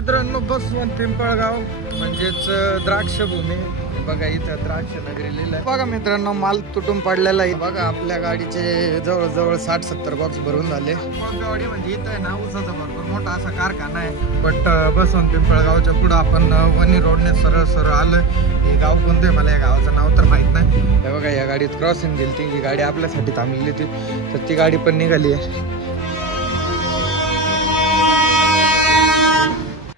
मित्रांनो बसवंत पिंपळगाव म्हणजेच द्राक्षभूमी बघा, इथं द्राक्ष नगरी लिहिलंय बघा. मित्रांनो माल तुटून पडलेला आहे बघा. आपल्या गाडीचे जवळजवळ 60-70 बॉक्स भरून झाले. गाडी म्हणजे इथं आहे ना ऊसाचा भरपूर मोठा असा कारखाना आहे. बट बसवंत पिंपळगावच्या पुढं आपण वनी रोडने सरळ सरळ आलोय. हे गाव कोणतं आहे मला या गावाचं नाव तर माहित नाही. हे बघा या गाडीत क्रॉसिंग गेली ती, ही गाडी आपल्यासाठी थांबलेली होती तर ती गाडी पण निघाली आहे.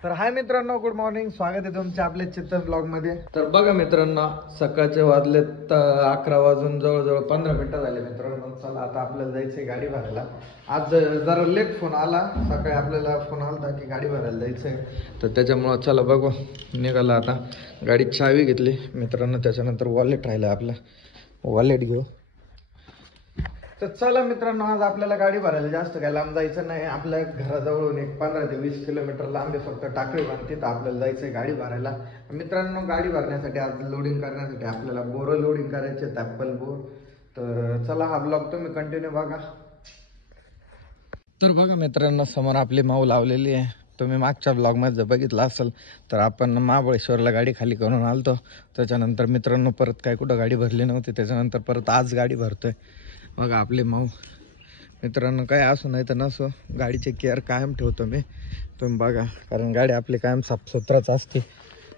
तर हाय मित्रांनो, गुड मॉर्निंग. स्वागत आहे तुमच्या आपल्या चित्तन ब्लॉग मध्ये. तर बघा मित्रांनो, सकाळचे वाजलेत 11 वाजून जवळजवळ 15 मिनिटं झाले मित्रांनो. चला आता आपल्याला जायचंय गाडी भरायला. आज जरा लेट फोन आला, सकाळी आपल्याला फोन आला की गाडी भरायला जायचंय, तर त्याच्यामुळं चला बघू निघाला. आता गाडीत चावी घेतली मित्रांनो, त्याच्यानंतर वॉलेट राहिलं आपलं, वॉलेट घेऊ. तर चला मित्रांनो, आज आपल्याला गाडी भरायला जास्त काय लांब जायचं नाही. आपल्या घराजवळून एक 15 ते 20 किलोमीटर लांब आहे फक्त टाकळी बांधते, तर आपल्याला जायचंय गाडी भरायला. मित्रांनो गाडी भरण्यासाठी आज लोडिंग करण्यासाठी आपल्याला बोरं लोडिंग करायचे, ॲपल बोर. तर चला हा ब्लॉग तुम्ही कंटिन्यू बघा. तर बघा मित्रांनो, समोर आपली माऊ लावलेली आहे. तुम्ही मागच्या ब्लॉगमध्ये जर बघितलं असेल तर आपण महाबळेश्वरला गाडी खाली करून आलतो. त्याच्यानंतर मित्रांनो परत काय कुठं गाडी भरली नव्हती, त्याच्यानंतर परत आज गाडी भरतोय. बघा आपले माऊ. मित्रांनो काय असो नाही तर नसो, गाडीचे केअर कायम ठेवतो मी, तुम्ही बघा. कारण गाडी आपली कायम साफसुथराच असते,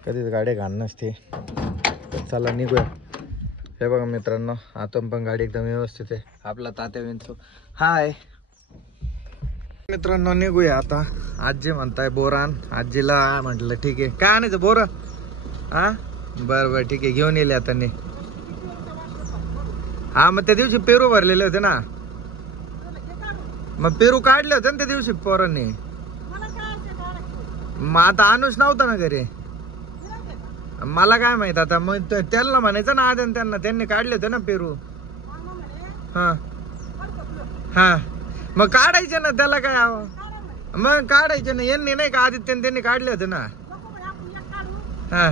कधीच गाडी घाण नसते. तर चला निघूया. हे बघा मित्रांनो, आता पण गाडी एकदम व्यवस्थित आहे. आपला तात्या विंचू हाय. मित्रांनो निघूया आता. आजी म्हणताय बोरान, आजीला म्हटलं ठीक आहे. काय आणायचं बोर? हा बरं बरं ठीक आहे, घेऊन येईल आता. नाही हा मग त्या दिवशी पेरू भरलेले होते ना, मग पेरू काढले होते ना त्या दिवशी पोरांनी. मग आता अनुष नव्हता ना घरी, मला काय माहित आता. मग त्यांना म्हणायचं ना आधी, त्यांनी काढले होते ना पेरू. हा हा मग काढायचे ना, त्याला काय मग काढायचे ना. यांनी नाही का आदित्य त्यांनी काढले होते ना. हा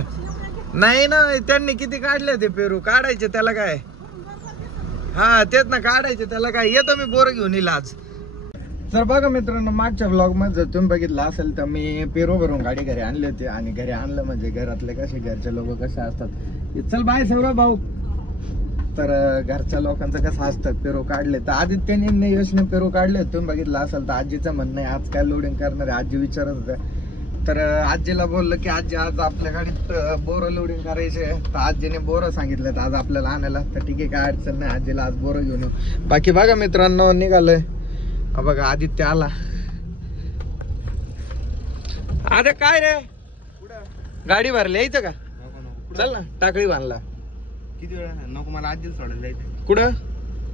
नाही ना, त्यांनी किती काढले होते पेरू, काढायचे त्याला काय. हा तेच ना, काढायचे त्याला काय. येतो मी बोर घेऊन येईल आज. तर बघा मित्रांनो, मागच्या ब्लॉग मध्ये जर तुम्ही बघितलं असेल तर मी पेरू भरून गाडी घरी आणली होती. आणि घरी आणलं म्हणजे घरातले कसे, घरचे लोक कसे असतात, चल बाय सौरभ भाऊ. तर घरच्या लोकांचं कसं असतं, पेरू काढले तर आदित्यने यशने पेरू काढले होते. तुम्ही बघितलं असेल तर आजीचं म्हणणं आहे आज काय लोडिंग करणार आहे. आजी विचारत होत्या, तर आजीला बोललं की आजी आज आपल्या गाडीत बोरं लोडिंग करायचे. तर आजीने बोरं सांगितलं आज आपल्याला आणायला. तर ठीक आहे, काय अडचण नाही, आजीला आज बोरं घेऊन येऊ. बाकी बघा मित्रांनो निघालोय. बघा आदित्य आला. अरे काय रे, गाडी भरली यायचं का? चल ना टाकळी बांधला. किती वेळा नको, मला आजीला सोडायला जायचं. कुठं?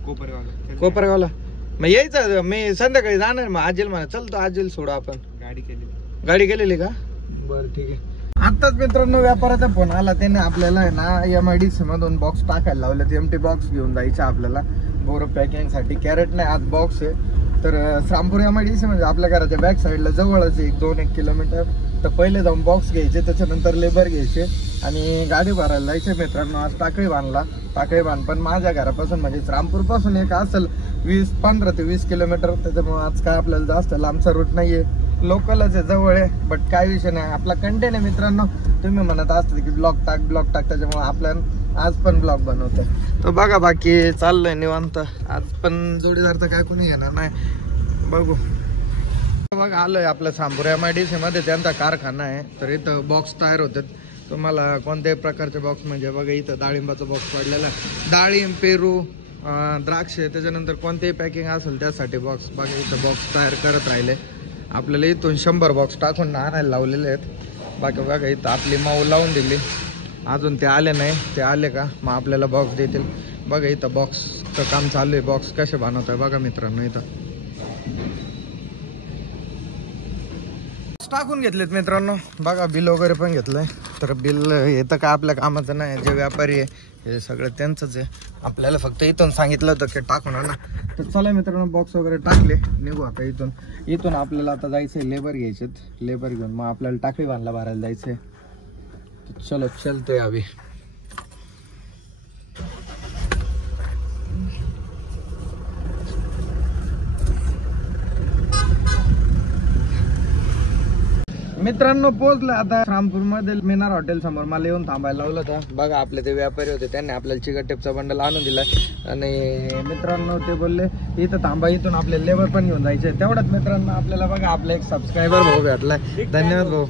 कोपरगावला. कोपरगावला मग यायचं. मी संध्याकाळी जाणार. मग आजीला म्हणा चल, तो आजीला सोडू आपण. गाडी केलेली का? बरं ठीक आहे. आताच मित्रांनो व्यापाराचा फोन आला, त्याने आपल्याला आहे ना MIDC मधून बॉक्स टाकायला लावले. एमटी बॉक्स घेऊन जायचे आपल्याला बोरं पॅकिंग साठी. कॅरेट नाही आज बॉक्स आहे. तर श्रामपूर MIDC म्हणजे आपल्या घराच्या बॅक साईडला जवळच 1-2 किलोमीटर. तर पहिले जाऊन बॉक्स घ्यायचे, त्याच्यानंतर लेबर घ्यायचे आणि गाडी भरायला जायचे. मित्रांनो आज टाकळी बांधला. टाकळी बांध पण माझ्या घरापासून म्हणजे श्रामपूर पासून एक असेल 15 ते 20 किलोमीटर. त्याच्यामुळे आज काय आपल्याला जास्त लांबचा रूट नाहीये, लोकलच आहे, जवळ आहे. बट काय विषय नाही, आपला कंटेंट आहे मित्रांनो. तुम्ही म्हणत असते की ब्लॉग टाक ब्लॉग टाक, त्याच्यामुळे आपल्याला आज पण ब्लॉग बनवतो. तर बघा बाकी चाललंय निवांत. आज पण जोडीदार तर काय कोणी घेणार नाही, बघू. बघा आलोय आपल्या श्रामपूर MIDC मध्ये, त्यांचा कारखाना आहे. तर इथं बॉक्स तयार होतात. तुम्हाला कोणत्याही प्रकारचे बॉक्स म्हणजे बघा इथं डाळिंबाचा बॉक्स पडलेला, डाळिंब, पेरू, द्राक्ष, त्याच्यानंतर कोणतेही पॅकिंग असेल त्यासाठी बॉक्स. बघा इथं बॉक्स तयार करत राहिले. आपल्याला इथून 100 बॉक्स टाकून आणायला लावलेले आहेत. बाकी बघा इथं आपली माऊ लावून दिली, अजून ते आले नाही. ते आले का मग आपल्याला बॉक्स देतील. बघा इथं बॉक्सचं काम चालू आहे. बॉक्स कसे बनवत आहे बघा मित्रांनो. इथं टाकून घेतलेत मित्रांनो. बघा बिल वगैरे पण घेतलंय. तर बिल येतं का आपल्या कामाचं नाही, जे व्यापारी आहे हे सगळं त्यांचंच आहे. आपल्याला फक्त इथून सांगितलं होतं की टाकून आणा. तर चला मित्रांनो बॉक्स वगैरे टाकले, निघू आता इथून. इथून आपल्याला आता जायचंय लेबर घ्यायचेत. लेबर घेऊन मग आपल्याला टाकळी बांधला भरायला जायचंय. चलो चलते अभी. मित्रांनो पोहोचलं आता रामपूर मध्ये मिनार हॉटेल समोर. मला येऊन थांबायला लावलं होतं. बघा आपले ते व्यापारी होते, त्यांनी आपल्याला चिकट टेपचा बंडल आणून दिला. आणि मित्रांनो ते बोलले इथं थांबा, इथून आपले लेबर पण घेऊन जायचे. तेवढ्याच मित्रांनो आपल्याला बघा आपला एक सबस्क्रायबर भाऊ भेटलाय. धन्यवाद भाऊ.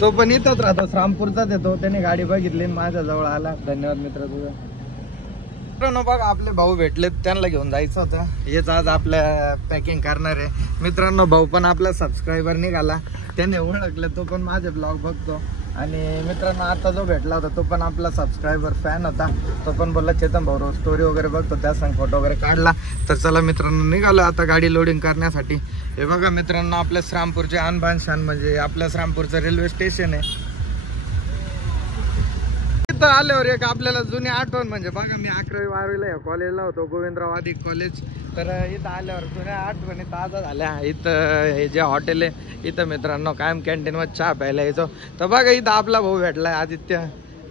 तो पण इथंच राहतो, रामपूरचाच येतो. त्याने गाडी बघितली माझ्या जवळ आला. धन्यवाद मित्र तुझा. मित्रांनो बघा आपले भाऊ भेटलेत, त्यांना घेऊन जायचं होतं. हेच आज आपल्या पॅकिंग करणार आहे. मित्रांनो भाऊ पण आपला सबस्क्रायबर निघाला, त्याने ओळखलं. तो पण माझे ब्लॉग बघतो. आणि मित्रांनो आता जो भेटला होता तो पण आपला सबस्क्रायबर फॅन होता. तो पण बोलला चेतन भाऊ रोज स्टोरी वगैरे बघतो, त्या संग फोटो वगैरे काढला. तर चला मित्रांनो निघालो आता गाडी लोडिंग करण्यासाठी. हे बघा मित्रांनो आपल्या श्रामपूरचे आणबान शान, म्हणजे आपल्या श्रामपूरचं रेल्वे स्टेशन आहे. इथं आल्यावर एक आपल्याला जुनी आठवण म्हणजे बघा मी 11वी 12वीला या कॉलेजला होतो, गोविंदराव आदिक कॉलेज. तर इथं आल्यावर जुन्या आठवणी ताजा झाल्या. इथं हे जे हॉटेल आहे इथं मित्रांनो कायम कॅन्टीनमध्ये चहा प्यायला यायचो. तर बघा इथं आपला भाऊ भेटलाय आदित्य.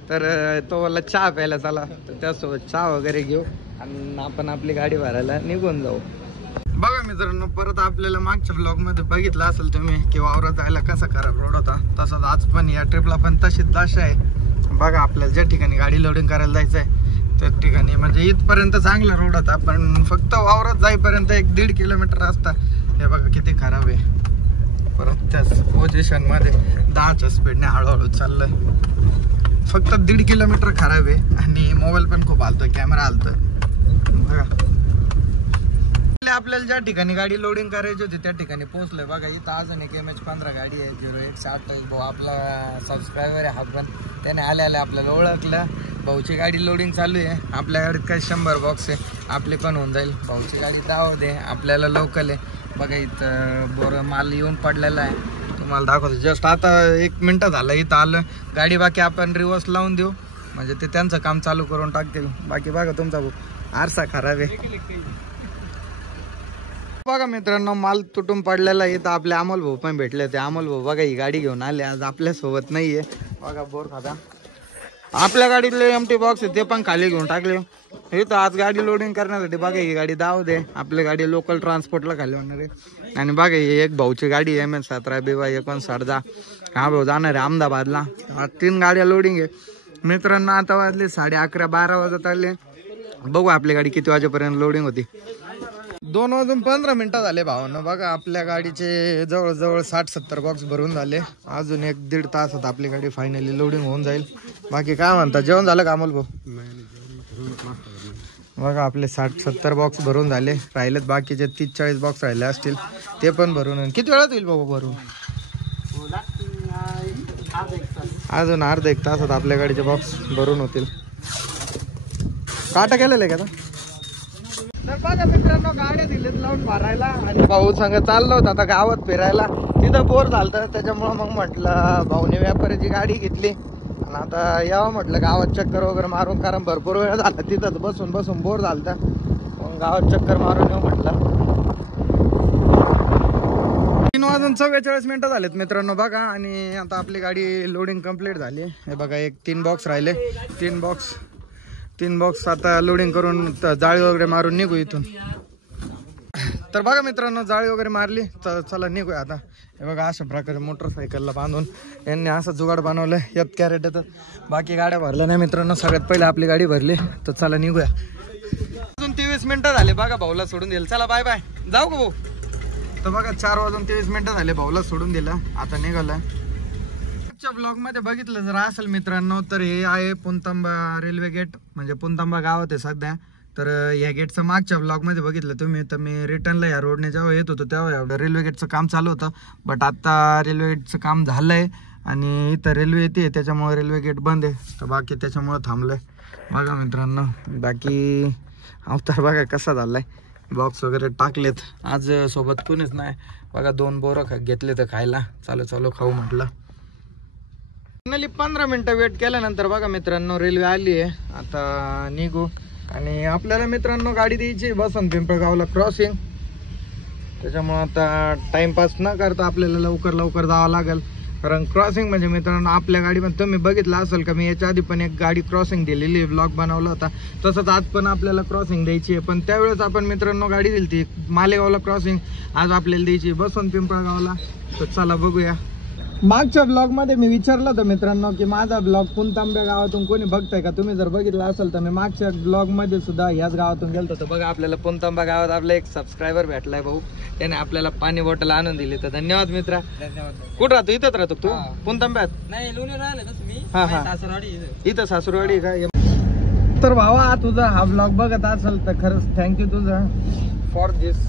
तर तो बोलला चहा प्यायला चला, तर त्यासोबत चहा वगैरे घेऊ आणि आपण आपली गाडी भरायला निघून जाऊ. बघा मित्रांनो परत आपल्याला मागच्या ब्लॉग मध्ये बघितलं असेल तुम्ही की वावरात जायला कसा खराब रोड होता, तसंच आज पण या ट्रिपला पण तशीच दशा आहे. बघा आपल्याला ज्या ठिकाणी गाडी लोडिंग करायला जायचं आहे त्या ठिकाणी म्हणजे इथपर्यंत चांगला रोड होता, पण फक्त वावरात जाईपर्यंत 1-1.5 किलोमीटर रस्ता हे बघा किती खराब आहे. परत त्याच पोझिशन मध्ये 10च्या स्पीडने हळूहळू चाललंय. फक्त 1.5 किलोमीटर खराब आहे आणि मोबाईल पण खूप हालतोय, कॅमेरा हालतोय. बघा आपल्याला ज्या ठिकाणी गाडी लोडिंग करायची होती त्या ठिकाणी पोहोचलोय. बघा इथं अजून एक MH15 गाडी आहे 0128 भाऊ आपला सबस्क्रायबर आहे हा, पण त्याने आल्या आपल्याला ओळखलं. भाऊची गाडी लोडिंग चालू आहे. आपल्या गाडीत काही 100 बॉक्स आहे, आपले पण होऊन जाईल. भाऊची गाडी दाव दे, आपल्याला लोकल आहे. बघा इथं बोर माल येऊन पडलेला आहे, तुम्हाला दाखवतो. जस्ट आता 1 मिनिट झालं इथं आलं. गाडी बाकी आपण रिव्हर्स लावून देऊ म्हणजे ते त्यांचं काम चालू करून टाकतील. बाकी बघा तुमचा भाऊ आरसा खराब आहे. बघा मित्रांनो माल तुटून पडलेला. इथं आपले अमोल भाऊ पण भेटले होते. अमोल भाऊ बघा ही गाडी घेऊन आले, आज आपल्या सोबत नाहीये. बघा बोर खाता आपल्या गाडीतले एमटी बॉक्स आहे ते पण खाली घेऊन टाकले. इथं आज गाडी लोडिंग करण्यासाठी बघा ही गाडी दाव दे. आपली गाडी लोकल ट्रान्सपोर्टला खाली होणार आहे. आणि बघा ही एक भाऊची गाडी MH17 BY 59 हा भाऊ जाणार आहे अहमदाबादला. 3 गाड्या लोडिंग आहे. मित्रांनो आता वाजले 11:30-12 वाजत आले. बघू आपली गाडी किती वाजेपर्यंत लोडिंग होती. 2:15 झाले भावांनो. बघा आपल्या गाडीचे जवळजवळ 60-70 बॉक्स भरून झाले. अजून 1-1.5 तासात आपली गाडी फायनली लोडिंग होऊन जाईल. बाकी काय म्हणता, जेवण झालं का अमोल भाऊ? बघा आपले 60-70 बॉक्स भरून झाले. राहिलेत बाकीचे 30-40 बॉक्स राहिले असतील, ते पण भरून. किती वेळात होईल भाऊ भरून? अजून अर्धा-1 तासात आपल्या गाडीचे बॉक्स भरून होतील. काटा केलेलं आहे का? तर बघा मित्रांनो गाड्या दिलेत लावून भरायला आणि भाऊ संग चाललो होता आता गावात फिरायला. तिथं बोर झालं त्याच्यामुळं मग म्हटलं भाऊने व्यापाऱ्याची गाडी घेतली आणि आता यावं म्हटलं गावात चक्कर वगैरे मारून, कारण भरपूर वेळ झाला तिथंच बसून बसून बोर झालं. मग गावात चक्कर मारून येऊ म्हटलं. 3:44 झालेत मित्रांनो बघा. आणि आता आपली गाडी लोडिंग कंप्लीट झाली. हे बघा 3 बॉक्स राहिले. 3 बॉक्स आता लोडिंग करून जाळी वगैरे मारून निघू इथून. तर बघा मित्रांनो जाळी वगैरे मारली तर चला निघूया आता. हे बघा अशा प्रकारे मोटरसायकलला बांधून यांनी असं जुगाड बनवलं. यात कॅरेट येतात. बाकी गाड्या भरल्या नाही मित्रांनो, सगळ्यात पहिले आपली गाडी भरली. तर चला निघूया. अजून 23 मिनिटं झाले. बघा भाऊला सोडून दिलं. चला बाय बाय, जाऊ का भाऊ? तर बघा 4:23 झाले. भाऊला सोडून दिलं, आता निघालं. ब्लॉग मध्ये बघितलं जर असेल मित्रांनो तर हे आहे पुणतांबा रेल्वे गेट, म्हणजे पुणतांबा गावात आहे सध्या. तर या गेटचं मागच्या ब्लॉग मध्ये बघितलं तुम्ही, तर मी रिटर्नला या रोडने जेव्हा येत होतो तेव्हा रेल्वे गेटचं काम चालू होतं. बट आता रेल्वे गेटचं काम झालंय आणि इथं रेल्वे येते त्याच्यामुळे रेल्वे गेट बंद आहे. तर बाकी त्याच्यामुळे थांबलंय. बघा मित्रांनो बाकी अवतार बघा कसा झालाय. बॉक्स वगैरे टाकलेत. आज सोबत कोणीच नाही. बघा 2 बोरं घेतले तर खायला. चालू खाऊ म्हटलं. फायनली 15 मिनिटं वेट केल्यानंतर बघा मित्रांनो रेल्वे आली आहे. आता निघू. आणि आपल्याला मित्रांनो गाडी द्यायची बसन पिंपळगावला क्रॉसिंग. त्याच्यामुळे आता टाइमपास न करता आपल्याला लवकर जावं लागेल. कारण क्रॉसिंग म्हणजे मित्रांनो आपल्या गाडीमध्ये तुम्ही बघितलं असेल का, मी याच्या आधी पण एक गाडी क्रॉसिंग दिलेली आहे, ब्लॉग बनवला होता. तसंच आज पण आपल्याला क्रॉसिंग द्यायची आहे. पण त्यावेळेस आपण मित्रांनो गाडी दिली ती मालेगावला क्रॉसिंग, आज आपल्याला द्यायची बसवंत पिंपळगावला. तर चला बघूया. मागच्या ब्लॉग मध्ये मी विचारलं होतं मित्रांनो की माझा ब्लॉग पुणतांब्या गावातून कोणी बघताय का. तुम्ही जर बघितला असेल तर मी मागच्या ब्लॉग मध्ये सुद्धा याच गावातून गेलो होतो. बघा आपल्याला पुणतांबा गावात आपला एक सबस्क्रायबर भेटलाय भाऊ, त्याने आपल्याला पाणी बॉटल आणून दिली. तर धन्यवाद मित्रा. कुठं राहतो? इथंच राहतो तू पुणतांब्यात? नाही, लोणी राहिलं तसं मी. हा हा, सासरवाडी इथं सासूरवाडी का. तर भावा तुझा हा ब्लॉग बघत असेल तर खरंच थँक्यू तुझं फॉर दिस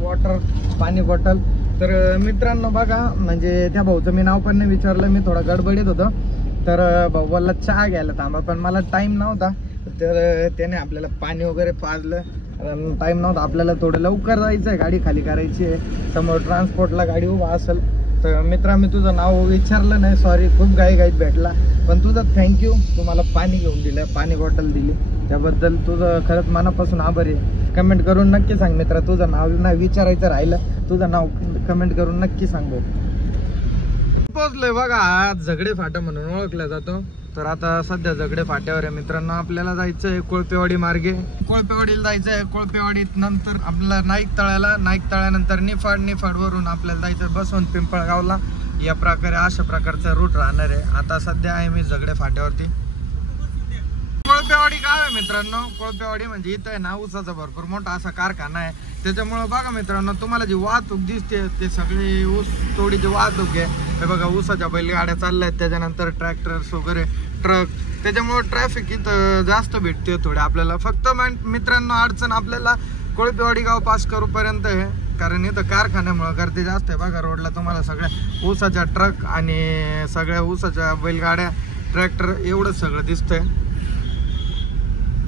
वॉटर, पाणी बॉटल. तर मित्रांनो बघा, म्हणजे त्या भाऊचं मी नाव पण नाही विचारलं, मी थोडा गडबडीत होतो. तर भाऊ बोलला चहा घ्यायला थांबा, पण मला टाईम नव्हता. तर त्याने आपल्याला पाणी वगैरे पाजलं. टाईम नव्हता आपल्याला, थोडं लवकर जायचं आहे, गाडी खाली करायची आहे, समोर ट्रान्सपोर्टला गाडी उभा असेल. तर मित्रा मी तुझं नाव विचारलं नाही, सॉरी, खूप घाईत भेटला. पण तुझं थँक्यू, तू मला पाणी घेऊन दिलं, पाणी बॉटल दिली, त्याबद्दल तुझं खरंच मनापासून आभारी आहे. कमेंट करून नक्की सांग मित्रा, तुझं नाव नाही विचारायचं राहिलं, तुझं नाव कमेंट करून नक्की सांग. पोहोचलोय बघा, आज झगडे फाटा म्हणून ओळखला जातो. तर आता सध्या झगडे फाट्यावर आहे मित्रांनो. आपल्याला जायचं आहे कोळपेवाडी मार्गे, कोळपेवाडीला जायचं आहे. कोळपेवाडीत नंतर आपल्याला नाईक तळ्याला, नाईक तळ्यानंतर निफाड, निफाडवरून आपल्याला जायचं बसवंत पिंपळगावला. या प्रकारे अशा प्रकारचा रूट राहणार आहे. आता सध्या आहे मी झगडे फाट्यावरती. कोळपेवाडी गाव आहे मित्रांनो. कोळपेवाडी म्हणजे इथं आहे ना ऊसाचा भरपूर मोठा असा कारखाना आहे. त्याच्यामुळे बघा मित्रांनो, तुम्हाला जी वाहतूक दिसते ते सगळी ऊस तोडीची वाहतूक आहे. हे बघा ऊसाच्या बैलगाड्या चालल्या आहेत, त्याच्यानंतर ट्रॅक्टर्स वगैरे, ट्रक. त्याच्यामुळे ट्रॅफिक इथं जास्त भेटते थोडे आपल्याला. फक्त मित्रांनो अडचण आपल्याला कोळपेवाडी गाव पास करूपर्यंत आहे, कारण इथं कारखान्यामुळे गर्दी जास्त आहे. बघा रोडला तुम्हाला सगळ्या ऊसाच्या ट्रक आणि सगळ्या ऊसाच्या बैलगाड्या, ट्रॅक्टर एवढं सगळं दिसतंय.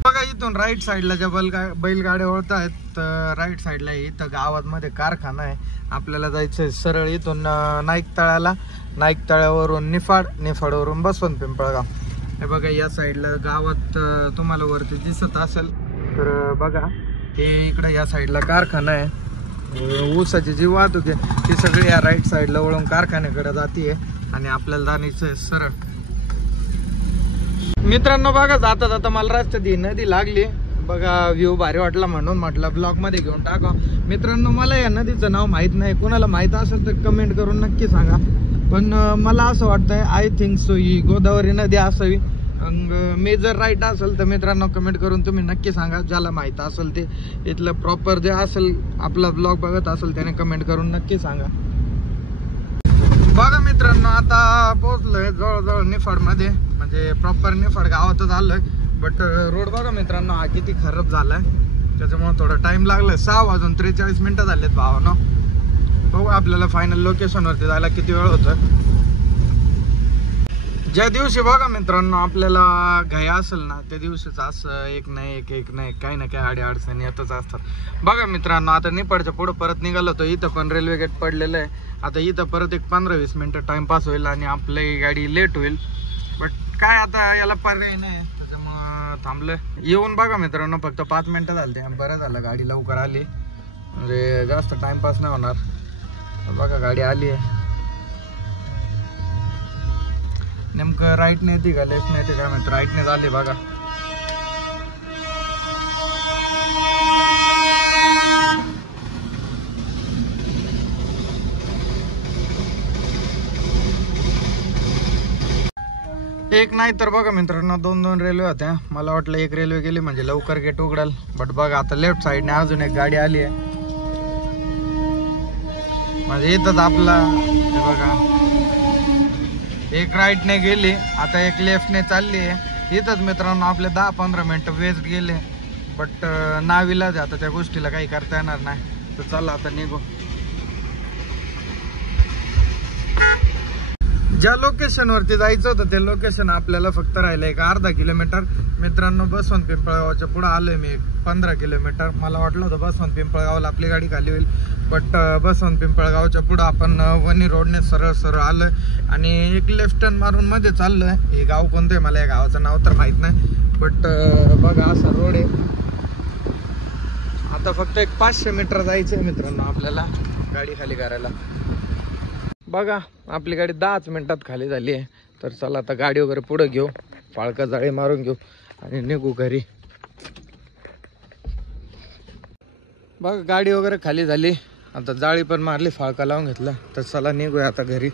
बघा इथून राईट साईडला ज्या बैलगाड्या वळत आहेत, तर राईट साईडला इथं गावामध्ये कारखाना आहे. आपल्याला जायचं सरळ इथून नाईक तळ्याला, नाईक तळ्यावरून निफाड, निफाडवरून बसवंत पिंपळगाव. हे बघा या साईडला गावात तुम्हाला वरती दिसत असेल तर बघा, हे इकडं या साईडला कारखाना आहे. ऊसाची जी वाहतूक आहे ती सगळी या राईट साईडला वळून कारखान्याकडे जाते आणि आपल्याला जाण्याचं सरळ. मित्रांनो बघा जाता जाता मला रस्त्यात ही नदी लागली. बघा व्ह्यू भारी वाटला म्हणून म्हटलं ब्लॉग मध्ये घेऊन टाका. मित्रांनो मला या नदीचं नाव माहित नाही, कोणाला माहित असेल तर कमेंट करून नक्की सांगा. पण मला असं वाटतंय, आय थिंक सो ही गोदावरी नदी असावी. मी जर राईट असेल तर मित्रांनो कमेंट करून तुम्ही नक्की सांगा. ज्याला माहित असेल ते, इथलं प्रॉपर जे असेल आपला ब्लॉग बघत असेल त्याने कमेंट करून नक्की सांगा. बघा मित्रांनो आता पोहोचलोय जवळजवळ निफाड मध्ये, म्हणजे प्रॉपर निफाड गावातच आलोय. बट रोड बघा मित्रांनो हा किती खराब झालाय, त्याच्यामुळे थोडा टाइम लागलाय. 6:43 झालेत भावानो. बघू आपल्याला फायनल लोकेशन वरती जायला किती वेळ होतोय. ज्या दिवशी बघा मित्रांनो आपल्याला घाई असेल ना, त्या दिवशीच असं एक नाही काही ना काही अडचणी येतच असतात. बघा मित्रांनो आता निफाडच्या पुढे परत निघालो होतो. इथं पण रेल्वे गेट पडलेलं आहे. आता इथं परत एक 15-20 मिनिटं टाइमपास होईल आणि आपली गाडी लेट होईल. बट काय आता याला पर्याय नाही, त्याच्यामुळं थांबलं. येऊन बघा मित्रांनो फक्त 5 मिनिटं झाली, बरं झालं गाडी लवकर आली, म्हणजे जास्त टाइमपास नाही होणार. बघा गाडी आली आहे. नेमकं राईटने येते का लेफ्टने येते काय माहिती. राईटने झाली बघा. एक नाही तर बघा मित्रांनो 2 रेल्वे होत्या. मला वाटलं एक रेल्वे गेली म्हणजे लवकर गेट उघडेल. बट बघा आता लेफ्ट साईडने अजून एक गाडी आली आहे. म्हणजे इथंच आपला बघा एक राईटने गेली, आता एक लेफ्टने चालली आहे. इथंच मित्रांनो आपले 10-15 मिनिटं वेस्ट गेले. बट नाविलाज आता त्या गोष्टीला काही करता येणार नाही. तर चला आता निघू. ज्या लोकेशन वरती जायचं होतं ते लोकेशन आपल्याला फक्त राहिलं एक अर्धा किलोमीटर. मित्रांनो बसवंत पिंपळगावच्या पुढे आलोय मी 15 किलोमीटर. मला वाटलं होतं बसवंत पिंपळगावला आपली गाडी खाली होईल, बट बसवंत पिंपळगावच्या पुढे आपण वनी रोडने सरळ सरळ आलोय आणि एक लेफ्ट टर्न मारून मध्ये चाललोय. हे गाव कोणतं आहे मला या गावाचं नाव तर माहित नाही, बट बघा असा रोड आहे. आता फक्त एक 500 मीटर जायचं आहे मित्रांनो आपल्याला गाडी खाली करायला. बघा आपली गाडी 10 मिनिटात खाली झाली आहे. तर चला आता गाडी वगैरे पुढे घेऊ, फाळका जाळी मारून घेऊ आणि निघू घरी. बघा गाडी वगैरे खाली झाली, आता जाळी पण मारली, फाळका लावून घेतला. तर चला निघूया आता घरी.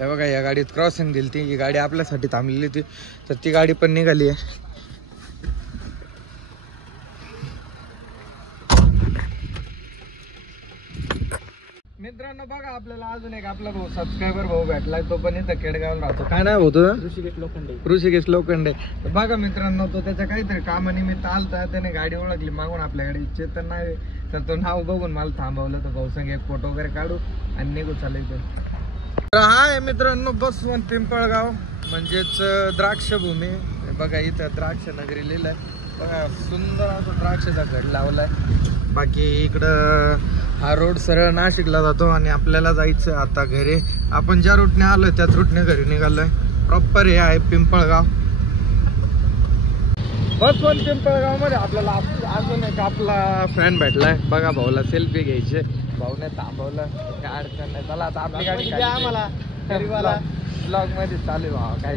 हे बघा या गाडीत क्रॉसिंग दिली ती, ही गाडी आपल्यासाठी थांबलेली होती, तर ती गाडी पण निघाली आहे. मित्रांनो बघा आपल्याला अजून एक आपला भाऊ सबस्क्रायबर भाऊ भेटलाय, तो पण इथं केडगावला राहतो. काय नाव होतं? ऋषिकेश लोखंडे. तर बघा मित्रांनो, तो त्याच्या काहीतरी कामानिमित्त आलता, त्याने गाडी ओळखली मागून आपल्या गाडी चेतन नाही, तर तो नाव बघून मला थांबवलं. तर भाऊ संग एक फोटो वगैरे काढू आणि निघू चालायचं. तर हा आहे मित्रांनो बसवंत पिंपळगाव, म्हणजेच द्राक्षभूमी. बघा इथं द्राक्ष नगरी लिहिलंय. बघा सुंदर असं द्राक्षाचा घड लावलाय. बाकी इकडं हा रोड सरळ नाशिकला जातो आणि आपल्याला जायचं आता घरी. आपण ज्या रूटने आलोय त्याच रूटने घरी निघालोय. प्रॉपर हे आहे पिंपळगाव. बसवंत पिंपळगाव मध्ये आपल्याला अजून एक आपला फ्रेंड भेटलाय. बघा भाऊला सेल्फी घ्यायचे, भाऊने थांबवलं, काय अडचण नाही. चला आता आपली गाडी आम्हाला ब्लॉग मध्ये चालू आहे. काय